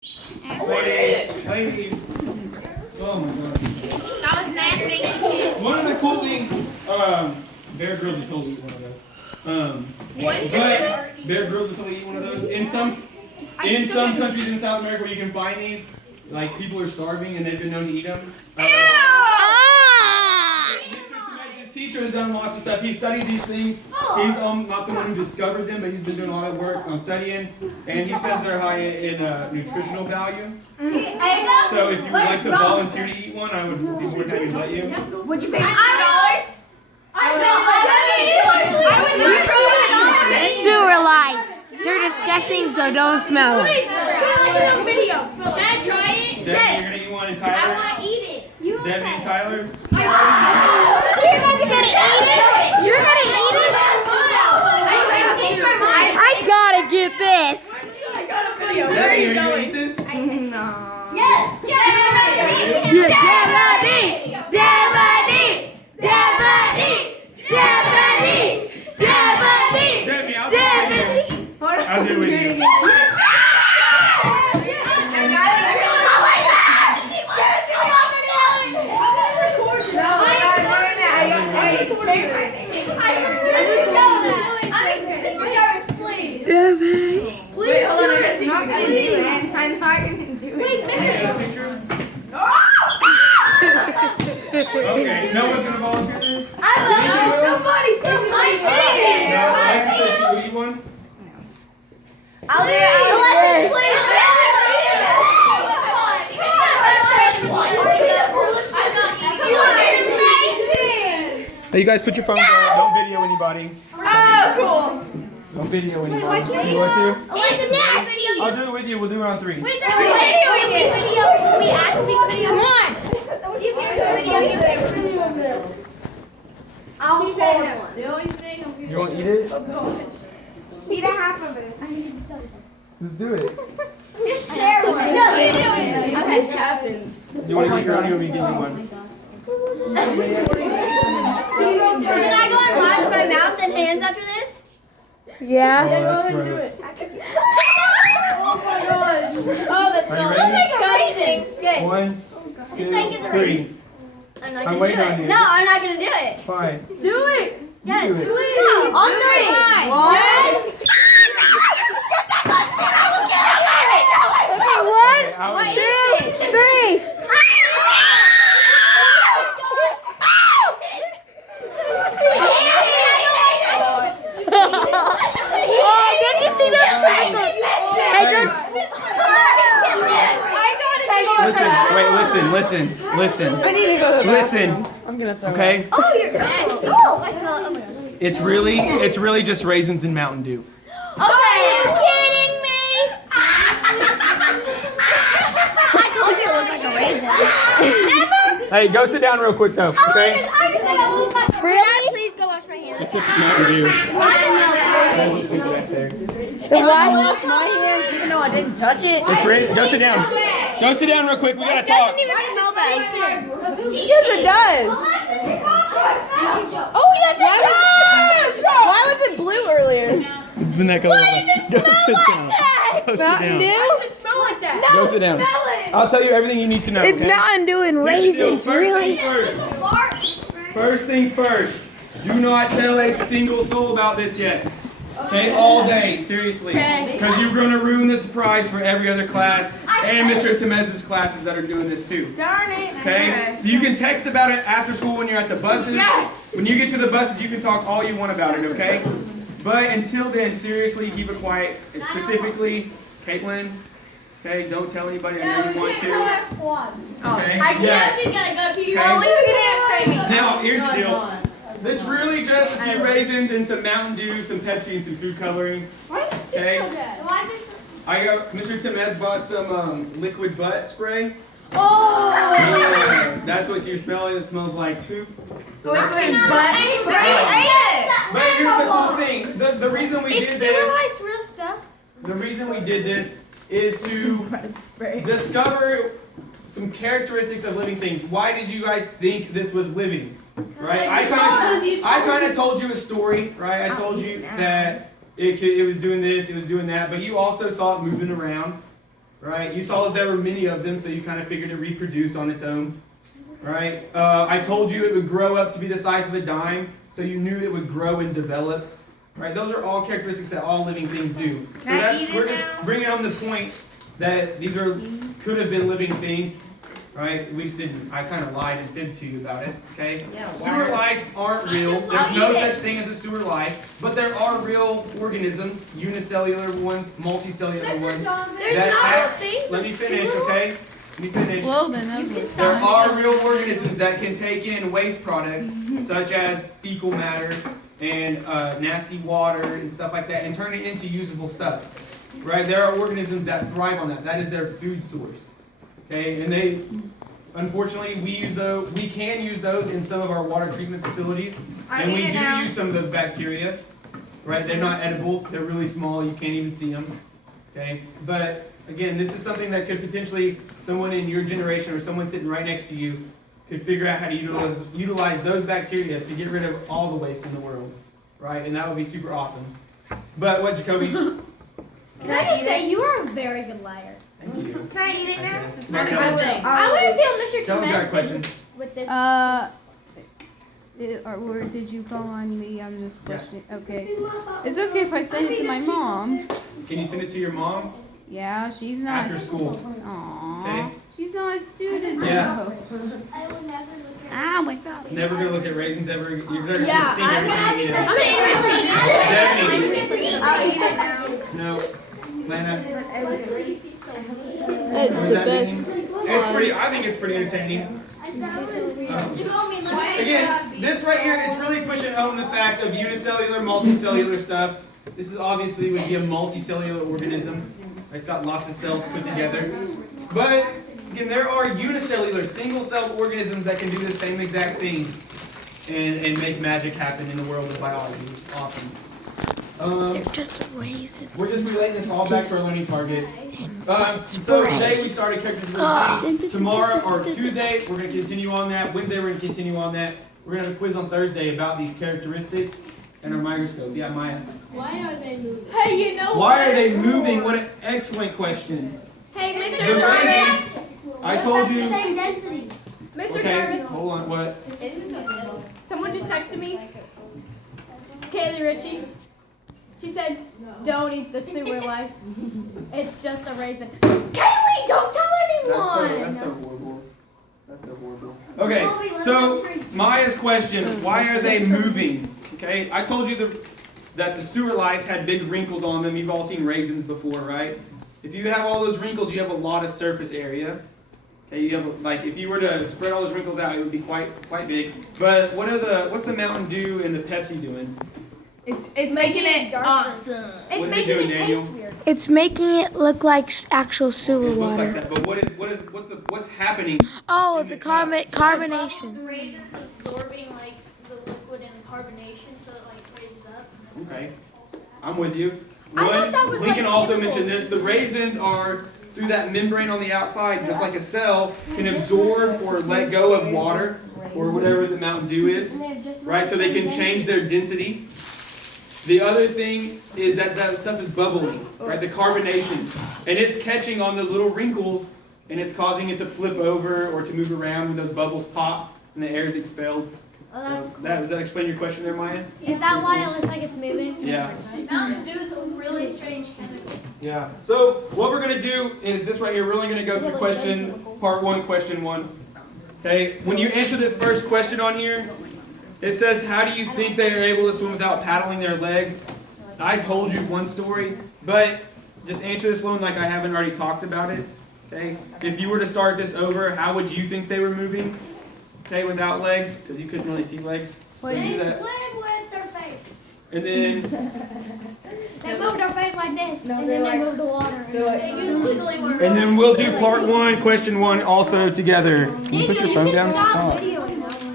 Ladies. Oh my god. That was nasty shit. One of the cool things, Bear Grylls will totally eat one of those. But Bear Grylls will totally eat one of those. In some countries in South America where you can find these, like people are starving and they've been known to eat them. His teacher has done lots of stuff. He studied these things. He's not the one who discovered them, but he's been doing a lot of work on studying. And he says they're high in nutritional value. So if you would like to volunteer to eat one, I would be more than happy to let you. Would you pay $2? I would do it. Sewer lice. They're disgusting, so don't smell them. Can I try it? Devin, you're gonna eat one, and Tyler? I want to eat it. Devin and Tyler? You're gonna eat it? You're gonna eat it? I gotta get this. Devin, are you gonna eat this? No. Yeah. Debbie, I'll do it with you. Wait, hold on. I'm not gonna do it. I'm not gonna do it. Wait, Mr. Okay, no one's gonna volunteer this? Somebody please. No, Alexis says she would eat one? I'll do it. Hey, you guys put your phones down. Don't video anybody. Oh, cool. Don't video anybody. You want to? It's nasty. I'll do it with you. We'll do it on 3. Wait, there's a video. We asked me video. Come on. You can video of this. I'll hold one. The only thing I'm You want to eat it? eat a half of it. Let's do it. Just share one. Okay, this happens. You want to eat your own or you want me to give you one? Can I go and wash my mouth and hands after this? Yeah. Oh, that's gross. Oh my gosh. Oh, that Are you ready? Disgusting. Good. 1, Just like it's 2, a 3. I'm not I'm gonna do waiting on it. you. No, I'm not gonna do it. Fine. Do it. Yes. Do it. No, on 3. 1. Okay, one, Okay, I'll eat it. 2, 3. Oh, did you see those crackles? Hey, don't. Listen. I need to go to the Listen. I'm gonna throw Okay? Oh, you're nasty. Oh, I smell it. Oh my god. It's really just raisins and Mountain Dew. Okay. Are you kidding me? I told you it looked like a raisin. Never. Hey, go sit down real quick though, okay? Really? Please go wash my hands. It's just Mountain Dew. The what? wash my hands even though I didn't touch it. It's ready. Go sit down. Go sit down real quick. We gotta talk. It doesn't even smell bad. Yes, it does. Oh, yes, it does. Why was it blue earlier? It's been that color all day. Go sit down. Go sit Mountain down. Dew? It smell like that. Go sit down. I'll tell you everything you need to know. It's okay? Mountain Dew and raisins, really? First things first. Do not tell a single soul about this yet. Okay, all day, seriously. Because you're going to ruin the surprise for every other class and Mr. Temez's classes that are doing this too. Darn it. Okay? So you can text about it after school when you're at the buses. Yes. When you get to the buses, you can talk all you want about it, okay? But until then, seriously, keep it quiet. And specifically, Caitlin, okay, don't tell anybody. I know you want to. Okay? I Yeah. she's gonna go pee. Okay. At least you didn't say me. Now, here's the deal. It's really just a few raisins and some Mountain Dew, some Pepsi, and some food coloring. Why is this Okay. so dead? Why is this? I got Mr. Temez bought some liquid butt spray. Oh. Yeah, that's what you're smelling. It smells like poop. So that's But But here's the cool thing. The reason we did this. real stuff. The reason we did this is to discover some characteristics of living things. Why did you guys think this was living? Right? I kind of told you a story, right? I told you that it was doing this, it was doing that, but you also saw it moving around. right? You saw that there were many of them, so you kind of figured it reproduced on its own, right? I told you it would grow up to be the size of a dime, so you knew it would grow and develop, right? Those are all characteristics that all living things do. So we're just bringing home the point that these could have been living things, right? We just didn't. I kind of lied and fibbed to you about it, okay? Yeah, sewer lice aren't real. There's no such thing as a sewer lice, but there are real organisms, unicellular ones, multicellular ones. Let me finish, okay? Let me finish. Well, then There are real organisms that can take in waste products, such as fecal matter and nasty water and stuff like that, and turn it into usable stuff, right? There are organisms that thrive on that. That is their food source. Okay, and unfortunately, we can use those in some of our water treatment facilities, and we do use some of those bacteria, right? They're not edible, they're really small, you can't even see them, okay? But again, this is something that could potentially, someone in your generation or someone sitting right next to you could figure out how to utilize those bacteria to get rid of all the waste in the world, right? And that would be super awesome. But what, Jacoby? Can I just say, you are a very good liar. Thank you. Can I eat it now? I want to see how Mr. Tell me that question. Temes with this. Or did you call on me? I'm just questioning. Okay. It's okay if I send it to my mom. Can you send it to your mom? Yeah, she's not. After school. Aww. Okay. She's not a student. Yeah. though. Ah, my God. Never gonna look at raisins ever. You're gonna Yeah, just stink every time you eat it. I'll eat it now. No. Lana. It's What does the that best. mean? It's pretty. I think it's pretty entertaining. Again, this right here, it's really pushing home the fact of unicellular, multicellular stuff. This is obviously would be a multicellular organism. It's got lots of cells put together. But again, there are unicellular, single-celled organisms that can do the same exact thing and make magic happen in the world of biology. It's awesome. They're just raisins. We're just relating this all back to our learning target. So today we started characters of thing. Tomorrow or Tuesday we're going to continue on that. Wednesday we're going to continue on that. We're going to have a quiz on Thursday about these characteristics and our microscope. Yeah, Maya. Why are they moving? Hey, you know Why are they moving? What an excellent question. Hey, The Mr. Jarvis. raisins. I told you. Same density. Mr. Okay, Jarvis. hold on. What? Someone just texted me. Kaylee Ritchie. She said, "Don't eat the sewer lice. It's just a raisin." Kaylee, don't tell anyone. That's so horrible. That's so horrible. Okay, so Maya's question: why are they moving? Okay, I told you that the sewer lice had big wrinkles on them. You've all seen raisins before, right? If you have all those wrinkles, you have a lot of surface area. Okay, you have if you were to spread all those wrinkles out, it would be quite big. But what's the Mountain Dew and the Pepsi doing? It's making it awesome. It's What is it making doing, it Daniel? taste weird. It's making it look like actual sewer It looks like water. that. But what's happening? Oh, in the cup? carbonation. The raisins absorbing like the liquid and carbonation, so it like raises up. Okay, I'm with you. I thought that was we like can also chemical. mention this. The raisins are through that membrane on the outside, just like a cell, can absorb or let go of water or whatever the Mountain Dew is, right? So they can change their density. The other thing is that stuff is bubbling, right? The carbonation, and it's catching on those little wrinkles, and it's causing it to flip over or to move around when those bubbles pop and the air is expelled. So does that explain your question there, Maya? Is that why it looks like it's moving? Yeah. Mountain Dew is a really strange chemical. Yeah. So what we're gonna do is this right here. We're only gonna go through part one, question one. Okay. When you answer this first question on here, it says, "How do you think they are able to swim without paddling their legs?" I told you one story, but just answer this one like I haven't already talked about it. Okay. If you were to start this over, how would you think they were moving? Okay, without legs, because you couldn't really see legs. So They do that. swim with their face. And then. They move their face like this, and then they move the water. They usually were. And then we'll do part one, question one also together. Can you put your phone down? Stop Stop. videoing.